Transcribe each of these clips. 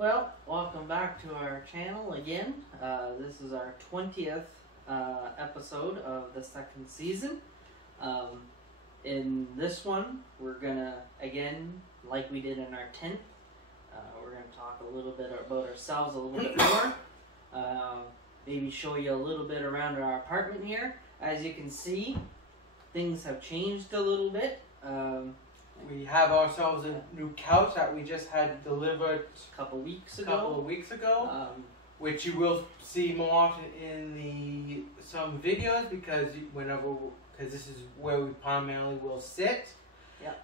Well, welcome back to our channel again. This is our 20th episode of the second season. In this one, we're gonna, again, like we did in our 10th, we're gonna talk a little bit about ourselves a little bit more. Maybe show you a little bit around our apartment here. As you can see, things have changed a little bit. We have ourselves a new couch that we just had delivered a couple of weeks ago. Which you will see more often in some videos because this is where we primarily will sit. Yeah.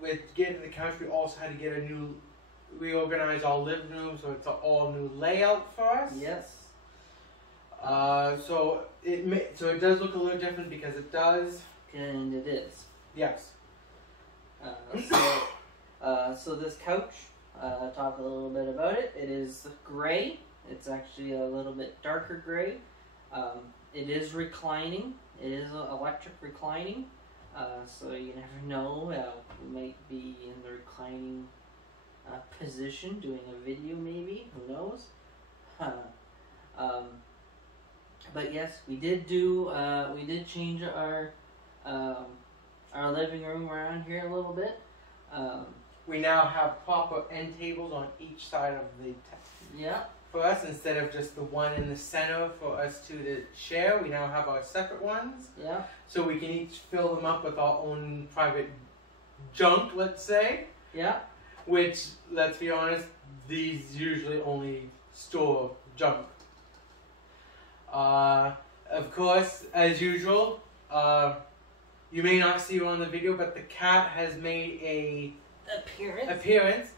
With getting the couch, we also had to reorganize our living room, so it's an all new layout for us. Yes. So it does look a little different because it does. And it is. Yes. So this couch, talk a little bit about it. It is gray. It's actually a little bit darker gray. It is reclining. It is electric reclining. So you never know. We might be in the reclining position doing a video maybe. Who knows? But yes, we did change our living room around here a little bit. We now have proper end tables on each side of the for us, instead of just the one in the center for us to share. We now have our separate ones. Yeah. So we can each fill them up with our own private junk, let's say. Yeah. Which, let's be honest, these usually only store junk. Of course, as usual, you may not see her on the video, but the cat has made a appearance.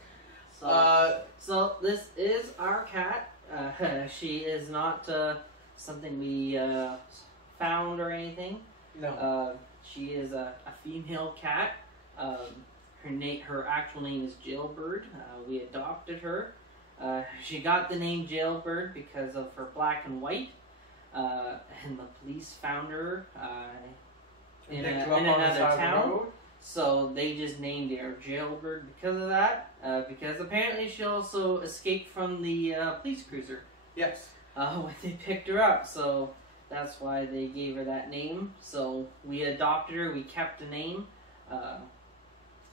So this is our cat. She is not something we found or anything. No. She is a female cat. Her actual name is Jailbird. We adopted her. She got the name Jailbird because of her black and white. And the police found her in another town. So they just named her Jailbird because of that. Because apparently she also escaped from the police cruiser. Yes. When they picked her up. So that's why they gave her that name. So we adopted her. We kept the name.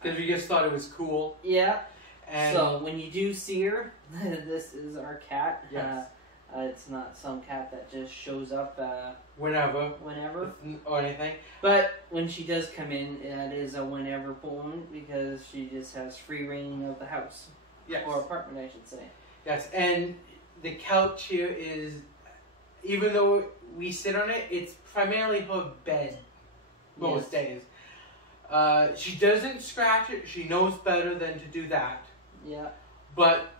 Because we just thought it was cool. Yeah. And so when you do see her, this is our cat. Yes. It's not some cat that just shows up whenever or anything. But when she does come in, it is a whenever moment because she just has free reign of the house. Yes. Or apartment, I should say. Yes, and the couch here is, even though we sit on it, it's primarily her bed most days. She doesn't scratch it. She knows better than to do that. Yeah. But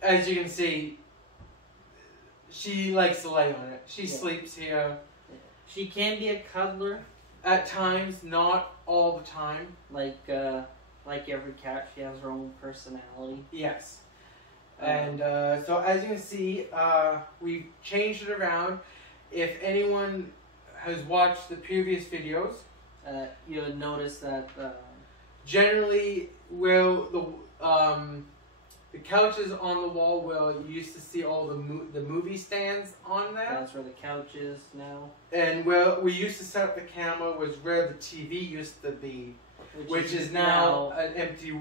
as you can see, she likes to lay on it. She sleeps here. She can be a cuddler. At times, not all the time. Like every cat, she has her own personality. Yes. And so as you can see, we've changed it around. If anyone has watched the previous videos, you'll notice that generally where the couches on the wall where you used to see all the movie stands on there. That's where the couch is now. And where we used to set up the camera was where the TV used to be, which is now an empty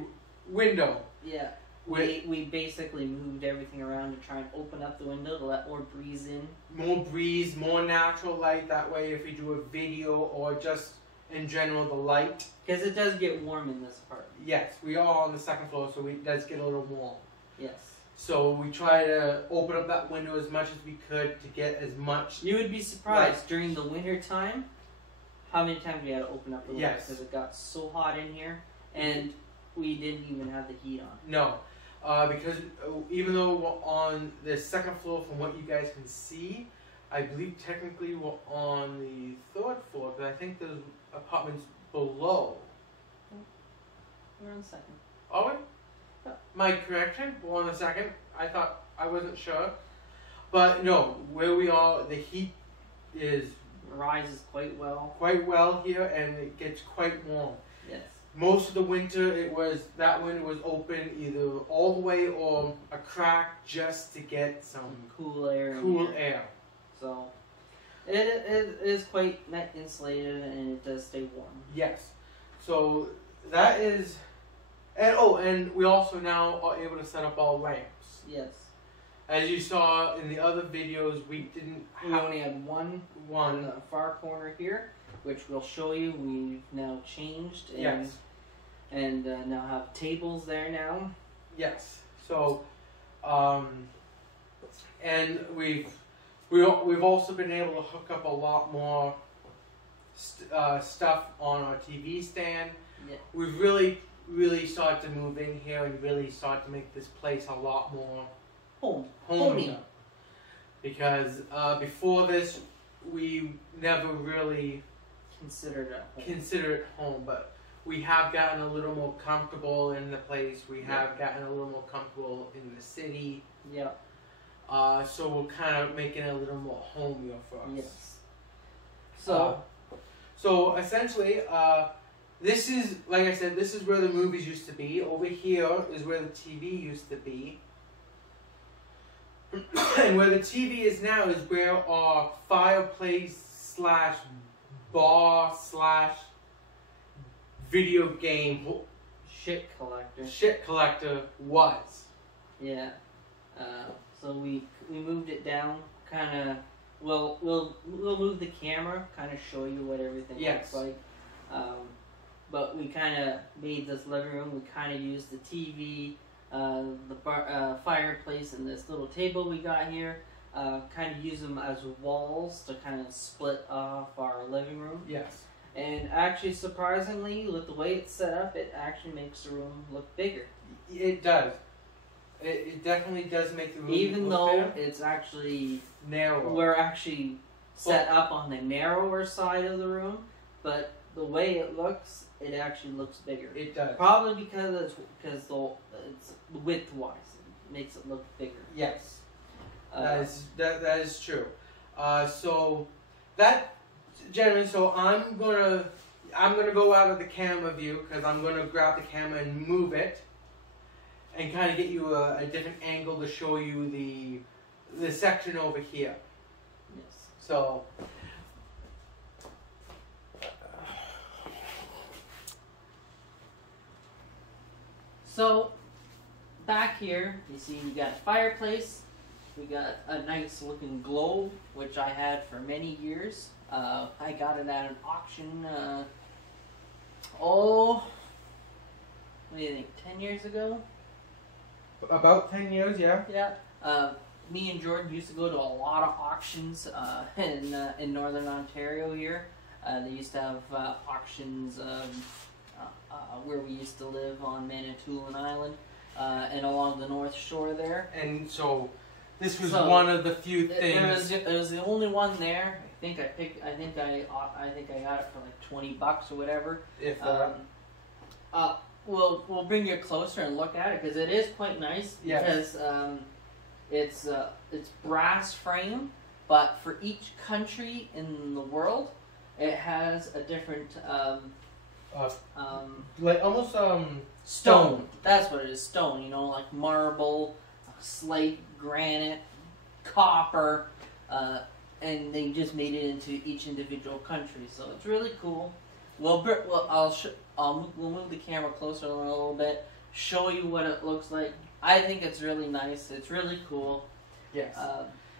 window. Yeah. We basically moved everything around to try and open up the window to let more breeze in. More breeze, more natural light. That way, if we do a video or just in general the light. Because it does get warm in this apartment. Yes, we are on the second floor, so it does get a little warm. Yes. So we try to open up that window as much as we could to get as much. You would be surprised during the winter time how many times we had to open up the window because it got so hot in here, and we didn't even have the heat on. No, because even though we're on the second floor, from what you guys can see, I believe technically we're on the third floor, but I think there's apartments below. We're on the second. Are we? My correction, we're on the second. I wasn't sure. But no, where we are, the heat rises quite well. Quite well here, and it gets quite warm. Yes. most of the winter that window was open either all the way or a crack just to get some cool air. air. So it is quite insulated and it does stay warm. Yes. So that is, and we also now are able to set up all lamps. Yes. As you saw in the other videos, we only had one in the far corner here, which we'll show you. We've now changed and yes. And now have tables there now. Yes. So, and we've also been able to hook up a lot more stuff on our TV stand. Yeah. We've really started to move in here and really started to make this place a lot more homey. Because before this, we never really considered it home, but we have gotten a little more comfortable in the place. We have gotten a little more comfortable in the city. Yeah. So we're kind of making it a little more homier for us. Yes. So essentially, this is, like I said, this is where the movies used to be. Over here is where the TV used to be. And where the TV is now is where our fireplace / bar / video game shit collector was. Yeah. So we moved it down. Kind of. We'll move the camera. Kind of show you what everything looks like. But we kind of made this living room. We kind of used the TV, the fireplace, and this little table we got here. Kind of use them as walls to kind of split off our living room. Yes. And actually, surprisingly, with the way it's set up, it actually makes the room look bigger. It does. It definitely does make the room even look though bigger. It's actually narrow. We're actually set up on the narrower side of the room, but the way it looks, it actually looks bigger. It does. Probably because it's width-wise, it makes it look bigger. Yes. That is true. So that, gentlemen, so I'm gonna go out of the camera view because I'm gonna grab the camera and move it, and kind of get you a different angle to show you the section over here. Yes. So. So back here, you see we got a fireplace. We got a nice looking globe, which I had for many years. I got it at an auction, what do you think, 10 years ago? About 10 years, yeah. Yeah. Me and Jordan used to go to a lot of auctions in Northern Ontario here. They used to have auctions where we used to live on Manitoulin Island and along the North Shore there. And so this was one of the few things. It was the only one there. I think I got it for like $20 or whatever. If we'll bring you closer and look at it because it is quite nice. Yes. Because it's brass frame, but for each country in the world, it has a different like almost stone. That's what it is. Stone. You know, like marble, slate, granite, copper, and they just made it into each individual country. So it's really cool. We'll move the camera closer a little bit, show you what it looks like. I think it's really nice. It's really cool. Yes.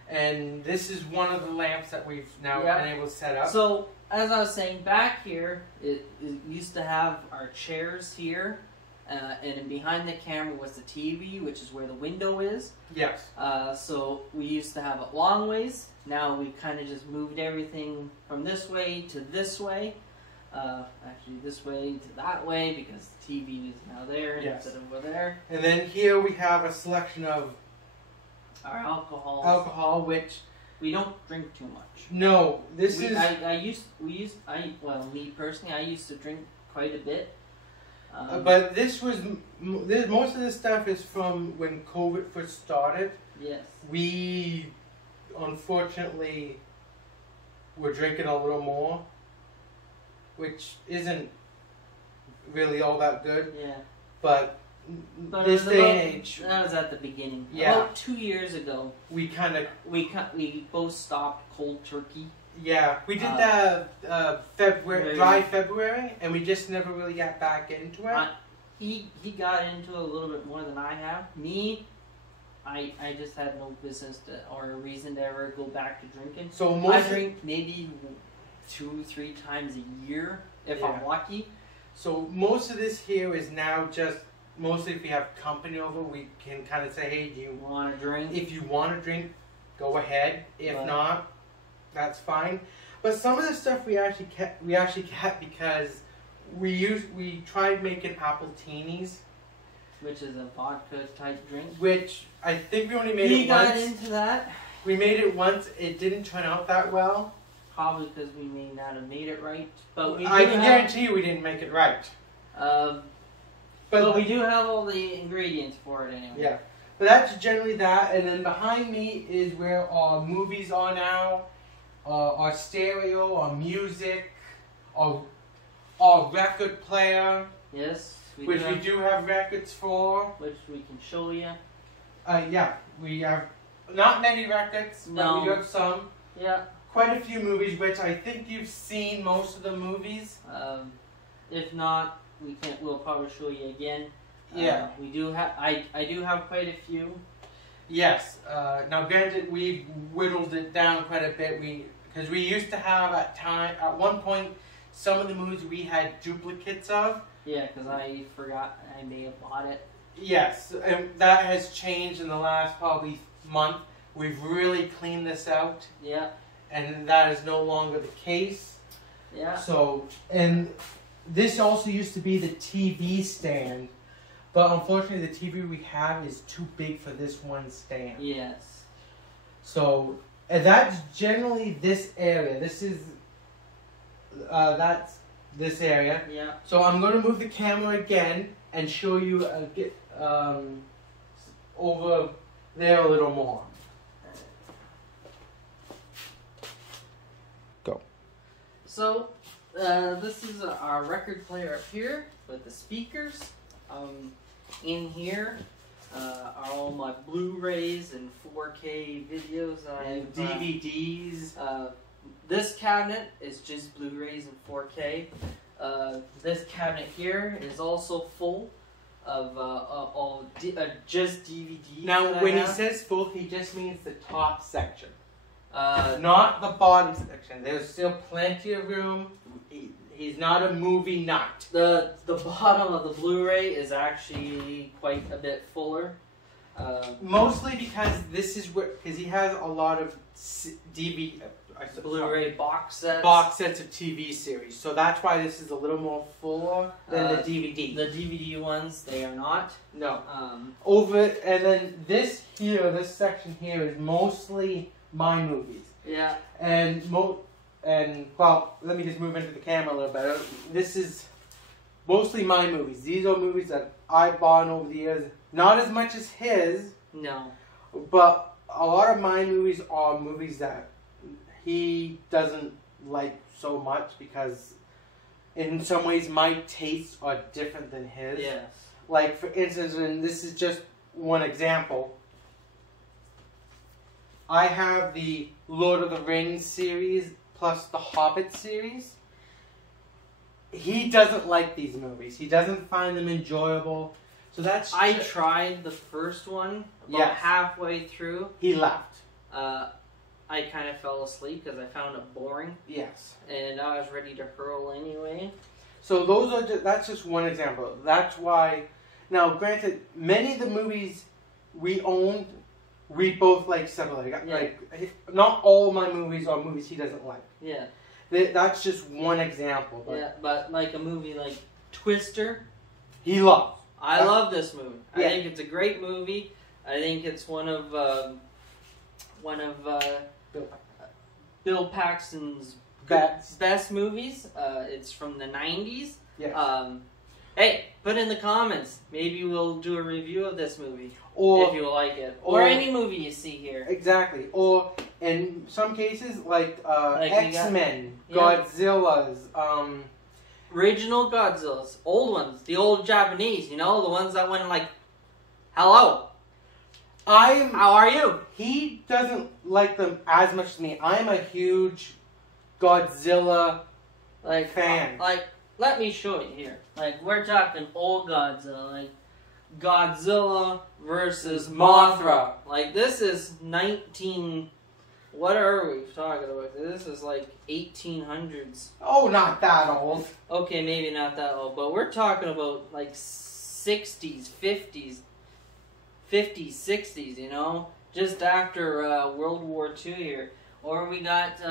And this is one of the lamps that we've now been able to set up. So, as I was saying, back here, it used to have our chairs here, and then behind the camera was the TV, which is where the window is. Yes. So, we used to have it long ways. Now we kind of just moved everything from this way to this way. Actually, this way to that way, because the TV is now there instead of over there. And then here we have a selection of our alcohol. Alcohol, which we don't drink too much. No, me personally, I used to drink quite a bit. But most of this stuff is from when COVID first started. Yes. We, unfortunately, were drinking a little more, which isn't really all that good. Yeah. But But this it was day about, and age, that was at the beginning. Yeah. About 2 years ago, we kind of we both stopped cold turkey. we did February, dry February, and we just never really got back into it. He got into it a little bit more than I have. Me, I just had no business or a reason to ever go back to drinking. So I drink maybe 2-3 times a year if I'm lucky. So most of this here is now just mostly if we have company over, we can kind of say, hey, do you want to drink? If you want to drink, go ahead. If not, that's fine. But some of the stuff we actually kept because we tried making appletinis, which is a vodka type drink. Which I think we only made it once. We got into that. We made it once. It didn't turn out that well. Probably because we may not have made it right. But I can guarantee you we didn't make it right. But we do have all the ingredients for it anyway. Yeah. But that's generally that. And then behind me is where our movies are now. Our stereo, our music, our record player. Yes. We do have records for. Which we can show you. Yeah. We have not many records, but we have some. Yeah. Quite a few movies, which I think you've seen most of the movies. If not, we'll probably show you again. Yeah. We do have. I do have quite a few. Yes. Now, granted, we've whittled it down quite a bit. Because we used to have at one point some of the movies we had duplicates of. Yeah, because I forgot I may have bought it. Yes, and that has changed in the last probably month. We've really cleaned this out. Yeah. And that is no longer the case. Yeah. So, and this also used to be the TV stand, but unfortunately the TV we have is too big for this one stand. Yes. So, and that's generally this area. This is, that's this area. Yeah. So I'm going to move the camera again and show you over there a little more. So, this is our record player up here with the speakers. In here are all my Blu-rays and 4K videos. And DVDs. This cabinet is just Blu-rays and 4K. This cabinet here is also full of just DVDs. Now, when he says full, he just means the top section. Not the bottom section. There's still plenty of room. He's not a movie nut. The bottom of the Blu-ray is actually quite a bit fuller. Mostly because this is because he has a lot of Blu-ray box sets of TV series. So that's why this is a little more fuller than the DVD. The DVD ones, they are not. No. And then this section here is mostly my movies. Yeah. And well, let me just move into the camera a little better. This is mostly my movies. These are movies that I bought over the years. Not as much as his. No. But a lot of my movies are movies that he doesn't like so much because in some ways my tastes are different than his. Yes. Like, for instance, and this is just one example, I have the Lord of the Rings series plus the Hobbit series. He doesn't like these movies. He doesn't find them enjoyable. So that's... I tried the first one about halfway through. He left. I kind of fell asleep because I found it boring. Yes. And I was ready to hurl anyway. So that's just one example. That's why... Now, granted, many of the movies we owned, we both like separately. Yeah. Like, not all my movies are movies he doesn't like. Yeah. That's just one example. But yeah, but like a movie like Twister, he loves. I love this movie. Yeah. I think it's a great movie. I think it's one of Bill Paxton's best movies. It's from the 90s. Yeah. Hey, put in the comments. Maybe we'll do a review of this movie. Or if you like it. Or any movie you see here. Exactly. Or in some cases, like X-Men, Godzilla's, original Godzillas, old ones, the old Japanese, you know, the ones that went like, hello, how are you? He doesn't like them as much as me. I'm a huge Godzilla fan. Like, let me show you here. Like, we're talking old Godzilla, like Godzilla versus Mothra. Like, this is 19. What are we talking about? This is like 1800s. Oh, not that old. Okay, maybe not that old, but we're talking about like 60s, 50s, 60s, you know? Just after World War II here. Or we got,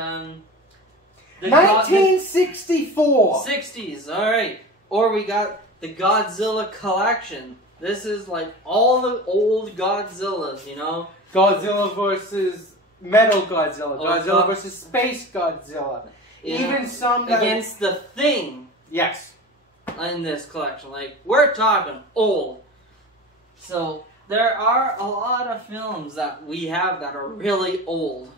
1964! 60s, alright. Or we got the Godzilla collection. This is like all the old Godzillas, you know? Godzilla versus Metal Godzilla. Godzilla versus Space Godzilla. Yeah. Even some that... Against the Thing. Yes. In this collection. Like, we're talking old. So, there are a lot of films that we have that are really old.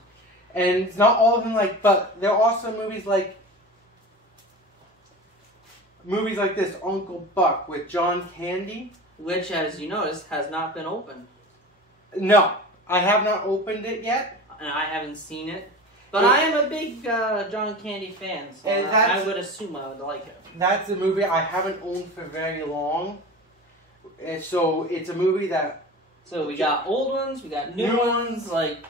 And it's not all of them but there are also movies like this, Uncle Buck with John Candy. Which, as you notice, has not been opened. No, I have not opened it yet. And I haven't seen it. But I am a big John Candy fan, so I would assume I would like it. That's a movie I haven't owned for very long. And so it's a movie that... So we got old ones, we got new ones, like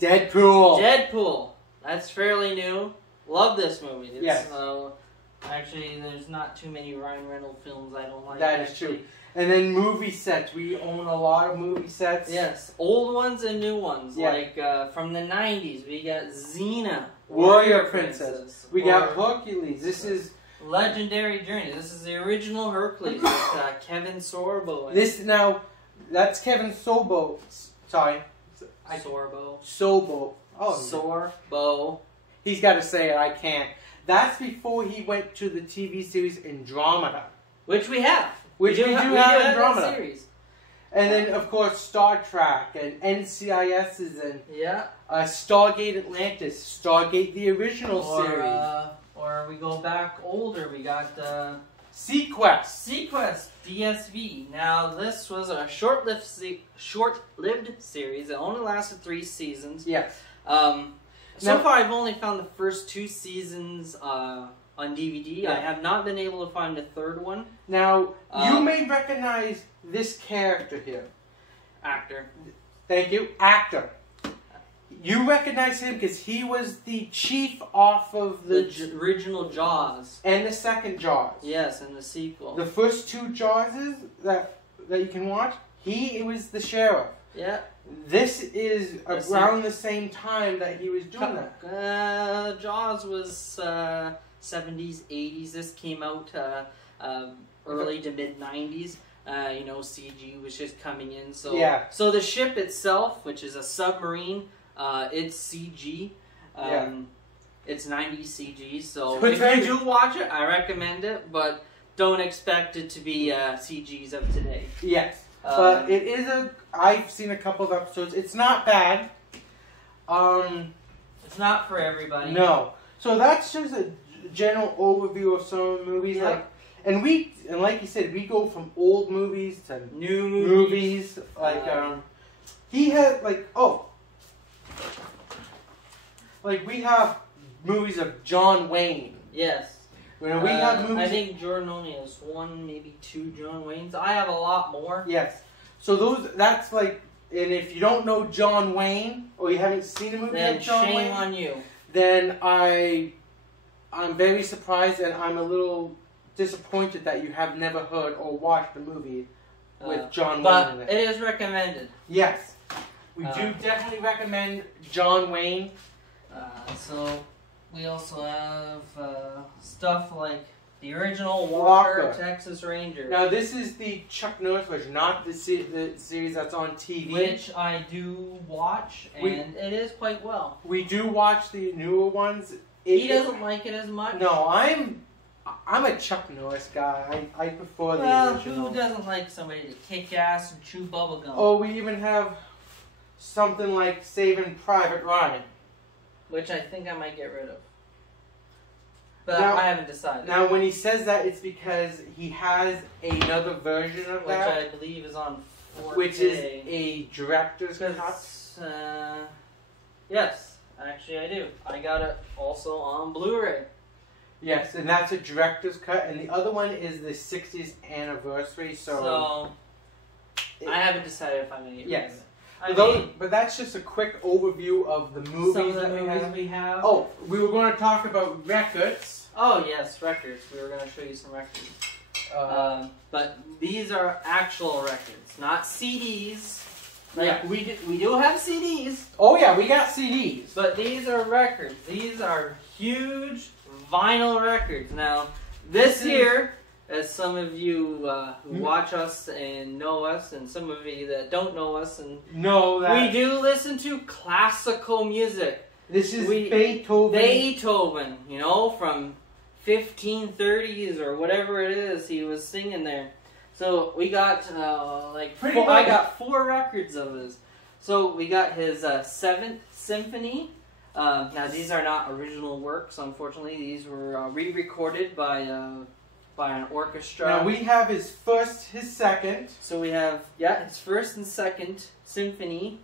Deadpool. Deadpool. That's fairly new. Love this movie. It's, yes. Actually, there's not too many Ryan Reynolds films I don't like. That is true. And then movie sets. We own a lot of movie sets. Yes. Old ones and new ones. Yeah. Like from the 90s, we got Xena. Warrior Princess. We got Hercules. This is... Legendary Journey. This is the original Hercules with Kevin Sorbo. That's Kevin Sorbo. Sorry. Sorbo. Sorbo. Oh. Sorbo. He's got to say it. I can't. That's before he went to the TV series Andromeda. Which we have. We do have Andromeda. That series. And then, of course, Star Trek and NCIS's and Stargate Atlantis. Stargate, the original series. Or we go back older. We got Sequest. Sequest, DSV. Now, this was a short-lived series. It only lasted 3 seasons. Yes. So far, I've only found the first 2 seasons on DVD. Yeah. I have not been able to find the 3rd one. Now, you may recognize this character here. Actor. Thank you. Actor. You recognize him because he was the chief off of the original Jaws. And the second Jaws. Yes, and the sequel. The first 2 Jawses that you can watch, it was the sheriff. Yeah. This is around the same time that he was doing that. Jaws was 70s, 80s. This came out early to mid 90s. CG was just coming in. So So the ship itself, which is a submarine, it's CG. It's 90s CG. So if you do watch it, I recommend it, but don't expect it to be CGs of today. Yes. But it is I've seen a couple of episodes. It's not bad. It's not for everybody. No. So that's just a general overview of some movies. Yeah. And like you said, we go from old movies to new movies. He had we have movies of John Wayne. Yes. We have movies. I think Jordan only has 1, maybe 2 John Waynes. I have a lot more. Yes. So that's and if you don't know John Wayne, or you haven't seen a movie of John Wayne, shame on you. Then I'm very surprised, and I'm a little disappointed that you have never heard or watched a movie with John Wayne in it. But it is recommended. Yes. We do definitely recommend John Wayne. So we also have stuff like the original Walker, Texas Ranger. Now this is the Chuck Norris version, not the series that's on TV. Which I do watch, and it is quite well. We do watch the newer ones. He doesn't like it as much. No, I'm a Chuck Norris guy. I prefer the original. Who doesn't like somebody to kick ass and chew bubblegum? Oh, we even have something like Saving Private Ryan. Which I think I might get rid of. But Now- I haven't decided. Now, when he says that, it's because he has another version of which that, I believe is on 4K. which is a director's cut. Yes, actually I do. I got it also on Blu-ray. Yes, and that's a director's cut, and the other one is the 60th anniversary. So I haven't decided if I'm gonna get rid of yes. it. But that's just a quick overview of the movies some of the that movies we have. Oh, we were going to talk about records. Oh yes, records. We were going to show you some records. But these are actual records, not CDs. Like Yeah. we do have CDs, Oh yeah, we got CDs. but these are records. These are huge vinyl records. Now, this here, as some of you who watch us and know us, and some of you that don't know us, and No, we do listen to classical music. This is Beethoven. Beethoven, you know, from 1530s or whatever it is he was singing there. So we got I got 4 records of his. So we got his 7th Symphony. Now these are not original works, unfortunately. These were re-recorded by an orchestra. Now we have his first, his second. So we have his 1st and 2nd Symphony.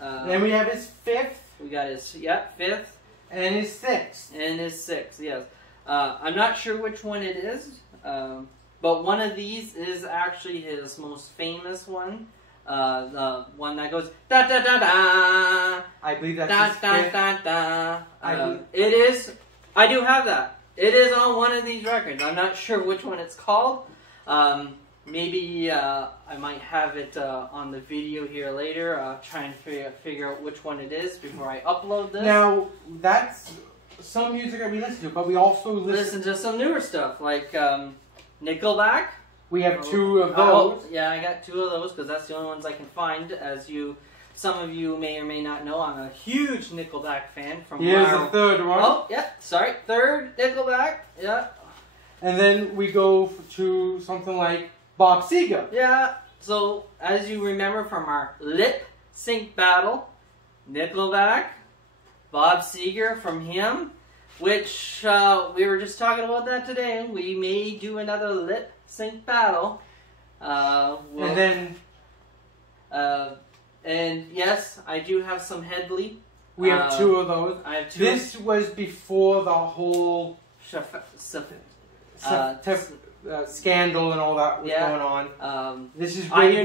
Then we have his 5th. We got his 5th. And his 6th. And his 6th, yes. I'm not sure which one it is, but one of these is actually his most famous one. The one that goes da da da da. I believe that's Da his da 5th. da da. It is. I do have that. It is on one of these records. I'm not sure which one it's called. Maybe I might have it on the video here later. I'll try and figure out which one it is before I upload this. Now, that's some music that we listen to, but we also Listen to some newer stuff like Nickelback. We have 2 of Oh, those. yeah, I got 2 of those because that's the only ones I can find. As some of you may or may not know, I'm a huge Nickelback fan. Here's the 3rd one. Oh, yeah, sorry, 3rd Nickelback. Yeah. And then we go to something like Bob Seger. Yeah, so as you remember from our lip sync battle, Nickelback, Bob Seger from him, which we were just talking about that today. We may do another lip sync battle. And then and yes, I do have some Headley. we have 2 of those. I have 2. This was before the whole scandal and all that was going on. This is I do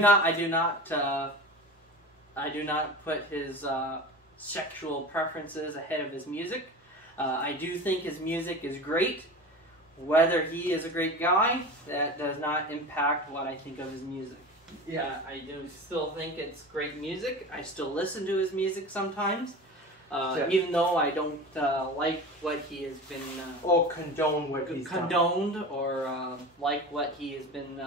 not put his sexual preferences ahead of his music. I do think his music is great. Whether he is a great guy, that does not impact what I think of his music. Yeah, I do still think it's great music. I still listen to his music sometimes. Even though I don't like what he has been or condone what he's condoned done. Or like what he has been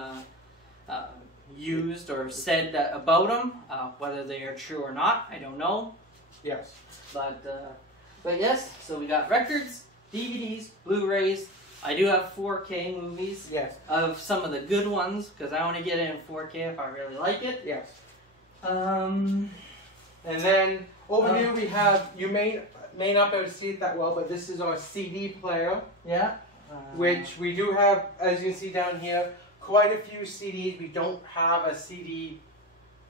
used or said about him, whether they are true or not, I don't know. Yes, but yes. So we got records, DVDs, Blu-rays. I do have 4K movies. Yes, of some of the good ones because I want to get it in 4K if I really like it. Yes. And then over here we have, you may not be able to see it that well, but this is our CD player. Yeah. Which we do have, as you can see down here, quite a few CDs. We don't have a CD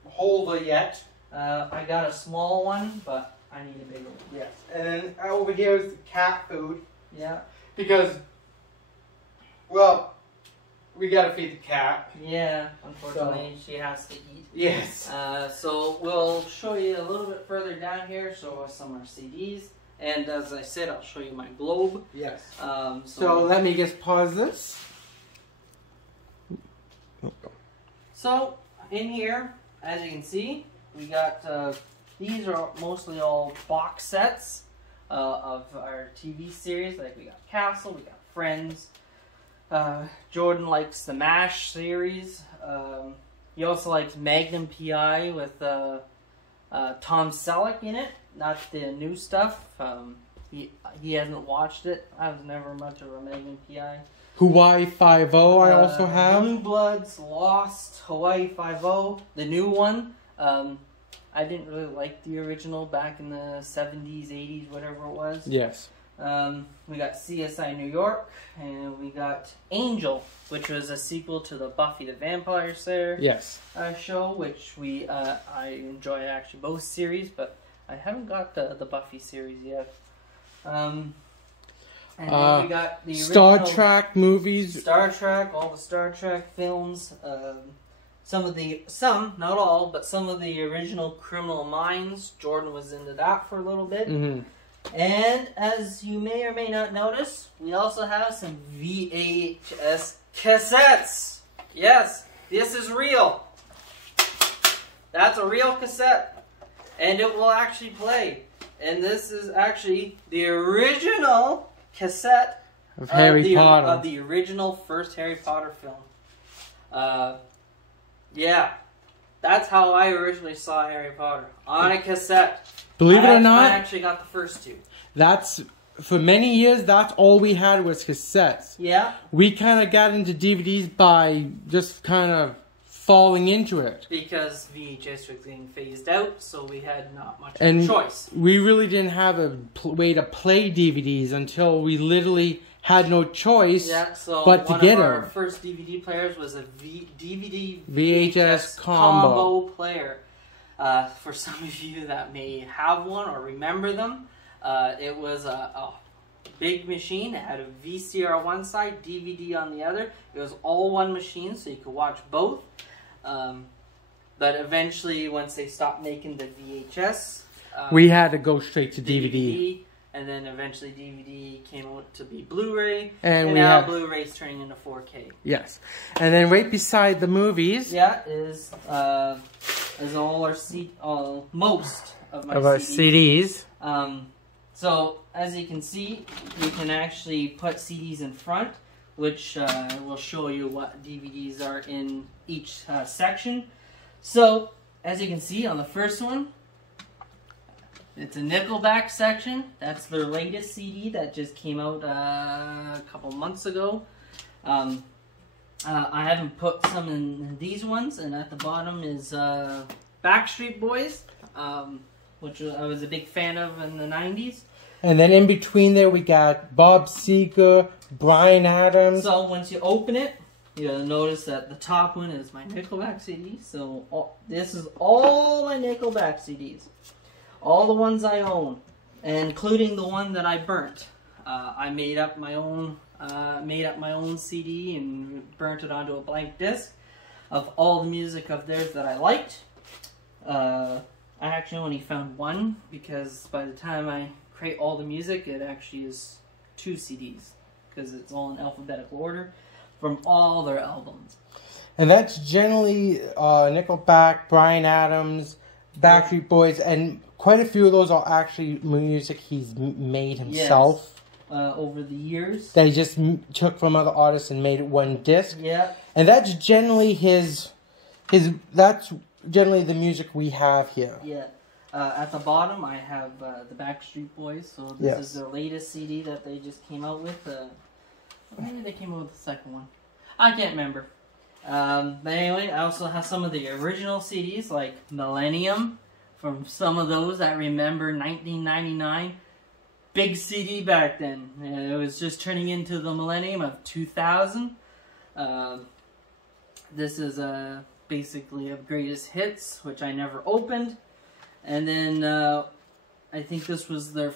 holder yet. I got a small one, but I need a bigger one. Yes. And then over here is the cat food. Yeah. Because, well, we gotta feed the cat. Yeah, unfortunately, she has to eat. Yes. So we'll show you a little bit further down here, show us some of our CDs. And as I said, I'll show you my globe. Yes. So let me just pause this. So, in here, as you can see, we got, these are mostly all box sets of our TV series. Like we got Castle, we got Friends. Jordan likes the MASH series. He also likes Magnum PI with Tom Selleck in it, not the new stuff. He hasn't watched it. I was never much of a Magnum PI. Hawaii Five-0 I also have. Blue Bloods, Lost, Hawaii Five-0, the new one. I didn't really like the original back in the 70s, 80s, whatever it was. Yes. We got CSI New York, and we got Angel, which was a sequel to the Buffy the Vampire Slayer show, which I enjoy actually both series, but I haven't got the Buffy series yet. And then we got the original Star Trek movies. Star Trek, all the Star Trek films. Some, not all, but some of the original Criminal Minds. Jordan was into that for a little bit. Mm-hmm. And as you may or may not notice, we also have some VHS cassettes. Yes, this is real. That's a real cassette. And it will actually play. And this is actually the original cassette of Harry Potter. Of the original first Harry Potter film. Yeah. That's how I originally saw Harry Potter. On a cassette. Believe it or not, I actually got the first two. For many years, that's all we had was cassettes. Yeah. We kind of got into DVDs by just kind of falling into it. Because VHS was getting phased out, so we had not much of a choice. We really didn't have a way to play DVDs until we literally had no choice but to get them. One of our first DVD players was a DVD VHS combo player. For some of you that may have one or remember them, it was a big machine. It had a VCR on one side, DVD on the other. It was all one machine, so you could watch both. But eventually, once they stopped making the VHS, we had to go straight to DVD. And then eventually DVD came out to be Blu-ray, and now Blu-ray's turning into 4K. Yes, and then right beside the movies, is all our most of my CDs. So as you can see, we can actually put CDs in front, which will show you what DVDs are in each section. So as you can see on the first one, it's a Nickelback section. That's their latest CD that just came out a couple months ago. I haven't put some in these ones, and at the bottom is Backstreet Boys, which I was a big fan of in the 90s. And then in between there we got Bob Seger, Bryan Adams. So once you open it, you'll notice that the top one is my Nickelback CD. So this is all my Nickelback CDs. All the ones I own, including the one that I burnt. I made up my own CD and burnt it onto a blank disc of all the music of theirs that I liked. I actually only found one because by the time I create all the music, it actually is 2 CDs because it's all in alphabetical order from all their albums. And that's generally Nickelback, Bryan Adams, Backstreet Boys, and quite a few of those are actually music he's made himself. Yes. Over the years. That he just took from other artists and made it one disc. Yeah. And that's generally that's generally the music we have here. Yeah. At the bottom, I have the Backstreet Boys. So this is their latest CD that they just came out with. Maybe they came out with the second one. I can't remember. But anyway, I also have some of the original CDs, like Millennium, from some of those that remember 1999. Big CD back then. It was just turning into the millennium of 2000. This is basically of greatest hits, which I never opened. And then I think this was their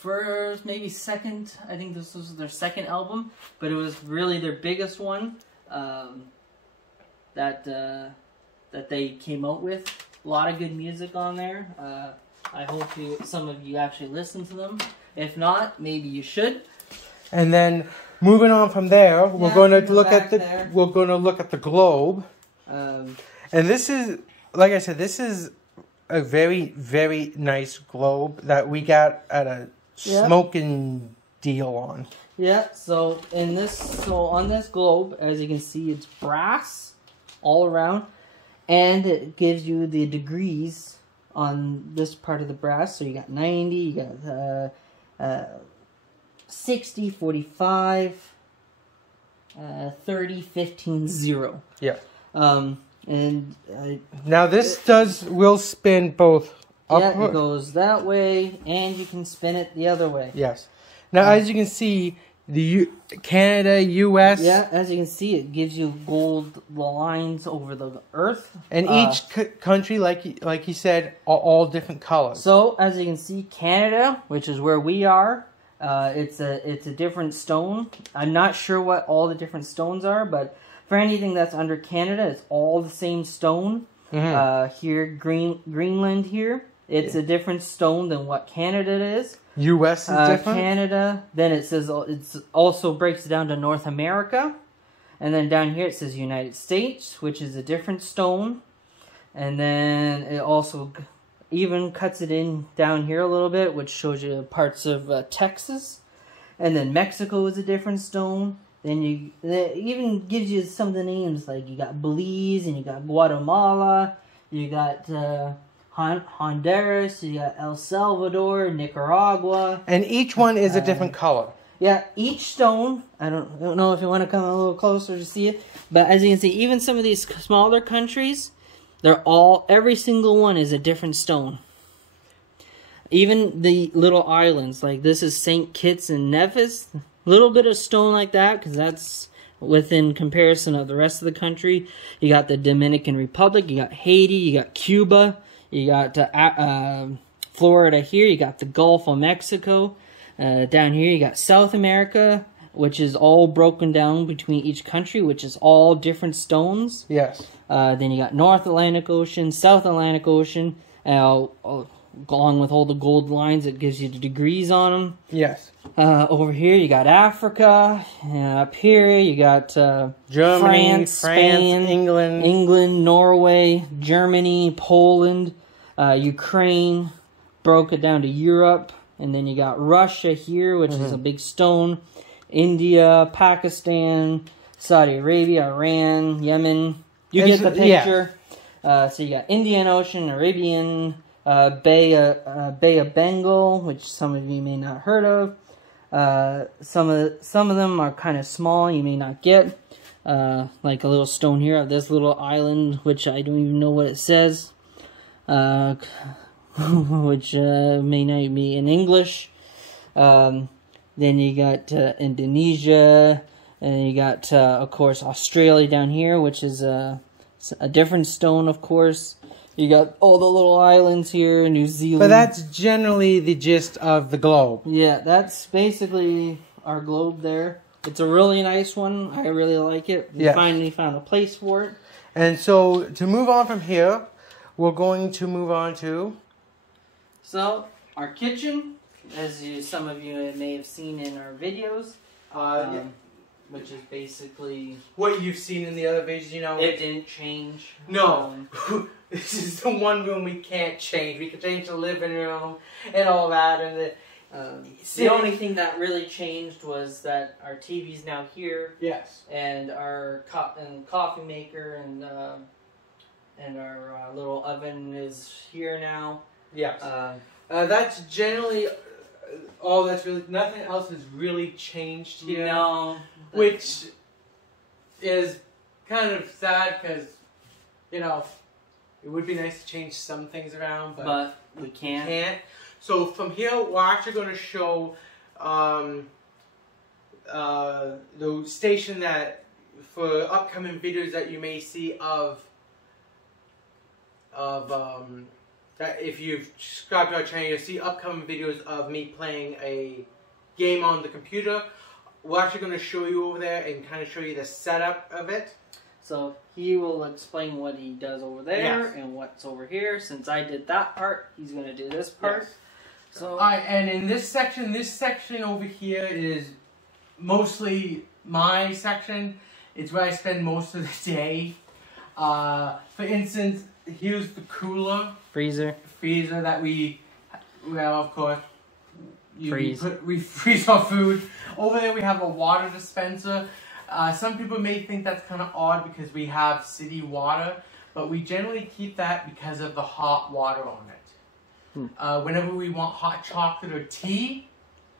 first, maybe second. I think this was their second album, but it was really their biggest one that they came out with. A lot of good music on there. I hope some of you actually listen to them. If not, maybe you should. And then moving on from there, we're going to look at the globe. And this is, like I said, this is a very, very nice globe that we got at a smoking deal on. Yeah. So on this globe, as you can see, it's brass all around, and it gives you the degrees on this part of the brass. So you got 90, you got 60, 45, 30, 15, 0. Yeah. And now this will spin both up. Yeah, it goes that way, and you can spin it the other way. Yes. Now, as you can see, Canada, U.S. Yeah, as you can see, it gives you gold lines over the Earth. And each country, like he said, are all different colors. So, as you can see, Canada, which is where we are, it's a different stone. I'm not sure what all the different stones are, but for anything that's under Canada, it's all the same stone. Here, Greenland here, it's a different stone than what Canada is. U.S. is different. Canada, then it says it's also breaks it down to North America, and then down here it says United States, which is a different stone, and then it also even cuts it in down here a little bit, which shows you parts of Texas, and then Mexico is a different stone. Then it even gives you some of the names, like you got Belize and you got Guatemala, you got Honduras, you got El Salvador, Nicaragua. And each one is a different color. Yeah, each stone, I don't know if you want to come a little closer to see it, but as you can see, even some of these smaller countries, every single one is a different stone. Even the little islands, like this is St. Kitts and Nevis, little bit of stone like that, because that's within comparison of the rest of the country. You got the Dominican Republic, you got Haiti, you got Cuba, you got Florida here, you got the Gulf of Mexico. Down here you got South America, which is all broken down between each country, which is all different stones. Yes. Then you got North Atlantic Ocean, South Atlantic Ocean, along with all the gold lines, it gives you the degrees on them. Yes. Over here you got Africa, up here you got Germany, France, Spain, England, Norway, Germany, Poland, Ukraine, broke it down to Europe, and then you got Russia here, which is a big stone, India, Pakistan, Saudi Arabia, Iran, Yemen. You get the picture. Yeah. So you got Indian Ocean, Arabian, Bay of Bengal, which some of you may not heard of. Some of them are kind of small, you may not get. Like a little stone here of this little island, which I don't even know what it says. Which may not be in English. Then you got Indonesia, and you got, of course, Australia down here, which is a different stone, of course. You got all the little islands here, New Zealand. But that's generally the gist of the globe. Yeah, that's basically our globe there. It's a really nice one. I really like it. We finally found a place for it. And so, to move on from here, we're going to move on to... So, our kitchen, as some of you may have seen in our videos, which is basically... What you've seen in the other videos, you know... It didn't change. No. This is the one room we can't change. We can change the living room and all that. And the only thing that really changed was that our TV's now here. Yes. And our coffee maker and our little oven is here now. Yes. That's generally all that's really... Nothing else has really changed here. No. Which is kind of sad because, you know... It would be nice to change some things around, but we can't. So from here, we're actually going to show the station that for upcoming videos that you may see of that if you've subscribed to our channel, you'll see upcoming videos of me playing a game on the computer. We're actually going to show you over there and kind of show you the setup of it. So he will explain what he does over there and what's over here. Since I did that part, he's going to do this part. Yes. So, alright, and in this section over here is mostly my section. It's where I spend most of the day. For instance, here's the cooler. Freezer that well, of course, we freeze our food. Over there we have a water dispenser. Some people may think that's kind of odd because we have city water, but we generally keep that because of the hot water on it. Whenever we want hot chocolate or tea,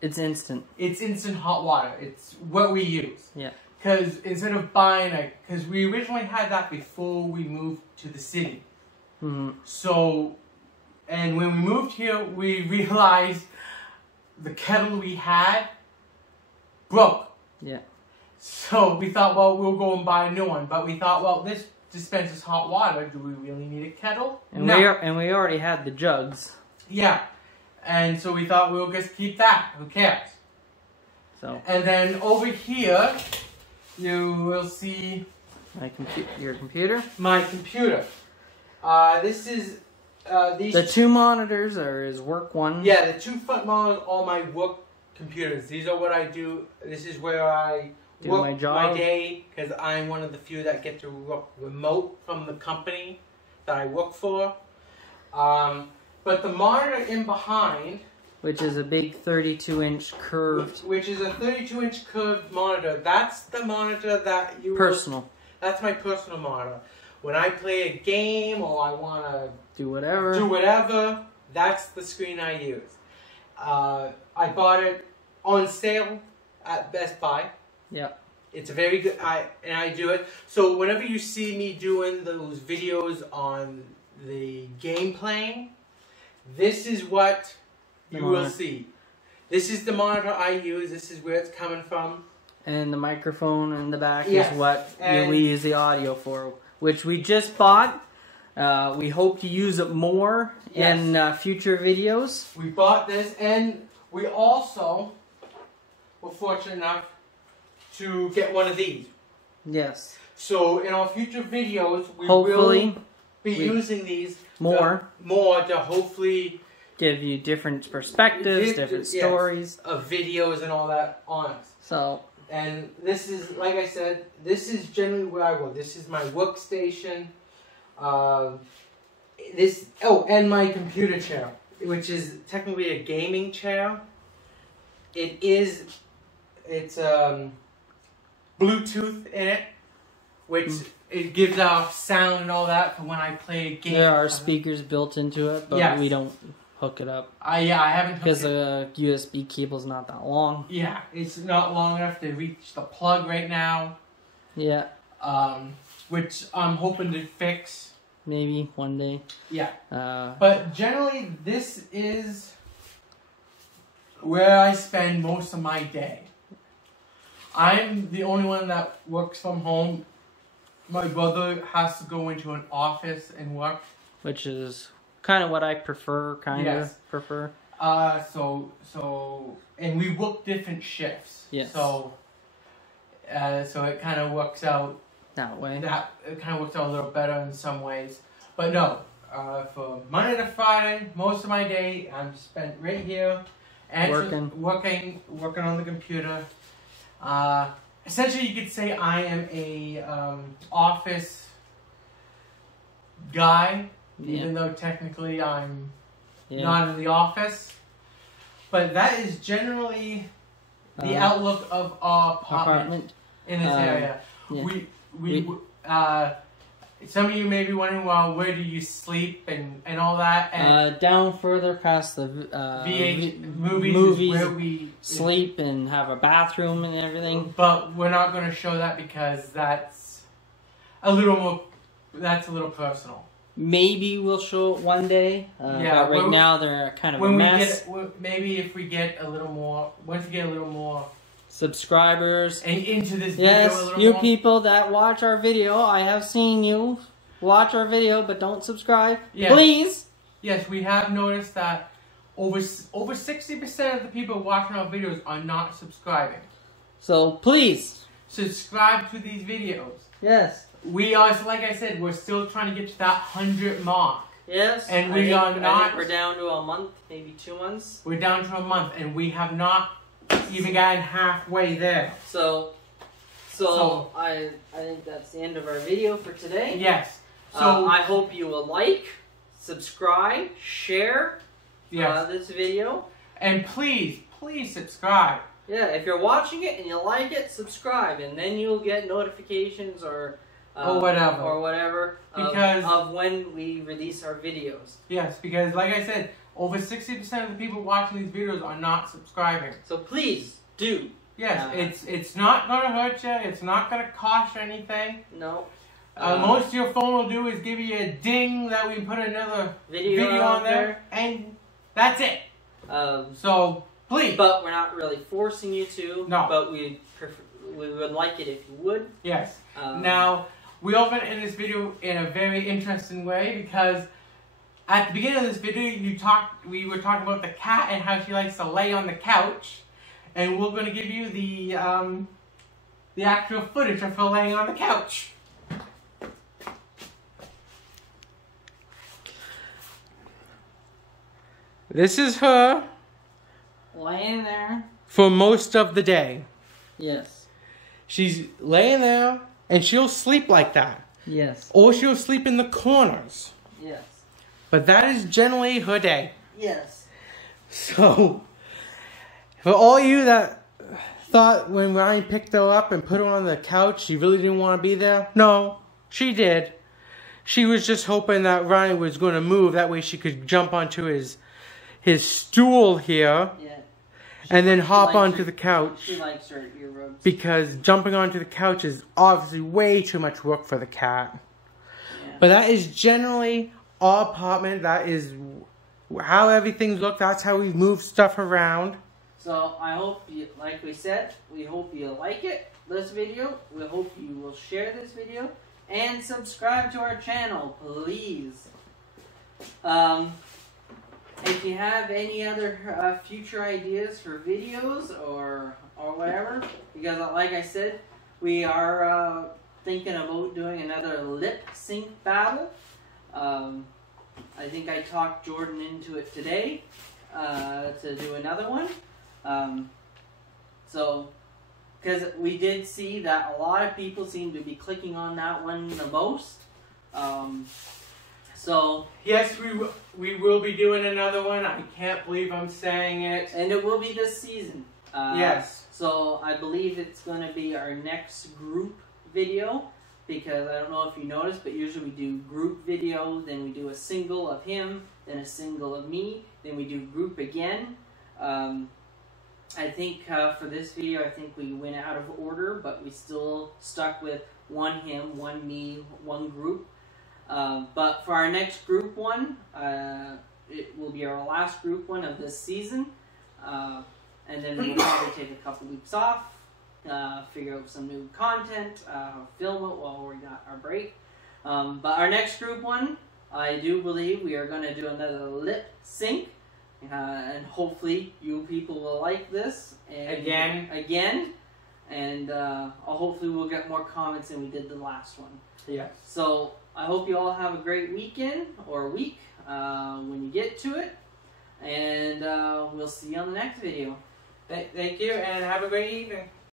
it's instant. It's instant hot water. It's what we use. Yeah. Because instead of buying because we originally had that before we moved to the city. So, and when we moved here, we realized the kettle we had broke. Yeah. So we thought, well, we'll go and buy a new one. But we thought, well, this dispenses hot water. Do we really need a kettle? And no. we already had the jugs. Yeah. And so we thought we'll just keep that. Who cares? So. And then over here, you will see your computer. My computer. This is these. The two monitors are his work one. Yeah, the two front monitors are my work computers. These are what I do. This is where I work my job. my day, because I'm one of the few that get to work remote from the company that I work for. But the monitor in behind, which is a big 32-inch curved. which is a 32-inch curved monitor. That's the monitor that you personal. That's my personal monitor. When I play a game or I want to do whatever, that's the screen I use. I bought it on sale at Best Buy. Yeah. It's a very good, and I do it. So whenever you see me doing those videos on the game playing, this is what you will see. This is the monitor I use. This is where it's coming from. And the microphone in the back yes. is what we use the audio for, which we just bought. We hope to use it more in future videos. We bought this, and we also were fortunate enough to get one of these. Yes. So in our future videos, we hopefully will be using these more to hopefully give you different perspectives, different stories of videos and all that on us. So, and this is, like I said, this is generally where I work. This is my workstation. And my computer chair, which is technically a gaming chair. It's Bluetooth in it, which it gives out sound and all that for when I play a game. There are speakers built into it, but we don't hook it up. I haven't hooked because the USB cable's not that long. Yeah, it's not long enough to reach the plug right now. Yeah. Which I'm hoping to fix. Maybe one day. Yeah. But generally, this is where I spend most of my day. I'm the only one that works from home. My brother has to go into an office and work. Which is kind of what I prefer, and we work different shifts. Yes. So it kind of works out that way. It kind of works out a little better in some ways. But no, for Monday to Friday, most of my day I'm spent right here, working on the computer. Essentially, you could say I am a office guy, even though technically I'm not in the office. But that is generally the outlook of our apartment in this area. Yeah. Some of you may be wondering, well, where do you sleep and all that? And down further past the movies where we sleep and have a bathroom and everything. But we're not going to show that because that's a little personal. Maybe we'll show it one day. But right now they're kind of a mess. Maybe if we get a little more, once we get a little more subscribers and into this video a little you more. People that watch our video, I have seen you watch our video but don't subscribe. Yes. Please. Yes, we have noticed that over 60% of the people watching our videos are not subscribing. So please subscribe to these videos. Yes. We are, like I said, we're still trying to get to that 100 mark. Yes. And I think we're down to a month, maybe 2 months. We're down to a month, and we have not even gotten halfway there. So I think that's the end of our video for today. Yes. So I hope you will like, subscribe, share this video. And please subscribe. Yeah, if you're watching it and you like it, subscribe, and then you'll get notifications or whatever of when we release our videos. Yes, because like I said, over 60% of the people watching these videos are not subscribing. So please do. Yes, it's not going to hurt you. It's not going to cost you anything. No. Most of your phone will do is give you a ding that we put another video on there, and that's it. So Please. But we're not really forcing you to. No. But we would like it if you would. Yes. Now, we open in this video in a very interesting way because at the beginning of this video, we were talking about the cat and how she likes to lay on the couch, and we're going to give you the actual footage of her laying on the couch. This is her Laying there. for most of the day. Yes. She's laying there, and she'll sleep like that. Yes. Or she'll sleep in the corners. Yes. But that is generally her day. Yes. So, for all you that thought when Ryan picked her up and put her on the couch, she really didn't want to be there, no, she did. She was just hoping that Ryan was going to move, that way she could jump onto his stool here, Yeah. and then hop onto the couch. She likes her earrobes. Because jumping onto the couch is obviously way too much work for the cat. Yeah. But that is generally our apartment. That is how everything's looked. That's how we move stuff around. So I hope you, like we said, we hope you like it, this video. We hope you will share this video and subscribe to our channel, please. If you have any other future ideas for videos or whatever, because like I said, we are thinking about doing another lip sync battle. I think I talked Jordan into it today to do another one. So, because we did see that a lot of people seem to be clicking on that one the most. So yes, we will be doing another one. I can't believe I'm saying it. And it will be this season. Yes. So I believe it's going to be our next group video, because I don't know if you noticed, but usually we do group video, then we do a single of him, then a single of me, then we do group again. I think for this video, I think we went out of order, but we still stuck with one him, one me, one group. But for our next group one, it will be our last group one of this season. And then we'll probably take a couple weeks off, figure out some new content, film it while we got our break. But our next group one, I do believe we are going to do another lip sync. And hopefully you people will like this. And Again. And hopefully we'll get more comments than we did the last one. Yes. So I hope you all have a great weekend or week when you get to it. And we'll see you on the next video. Thank you, and have a great evening.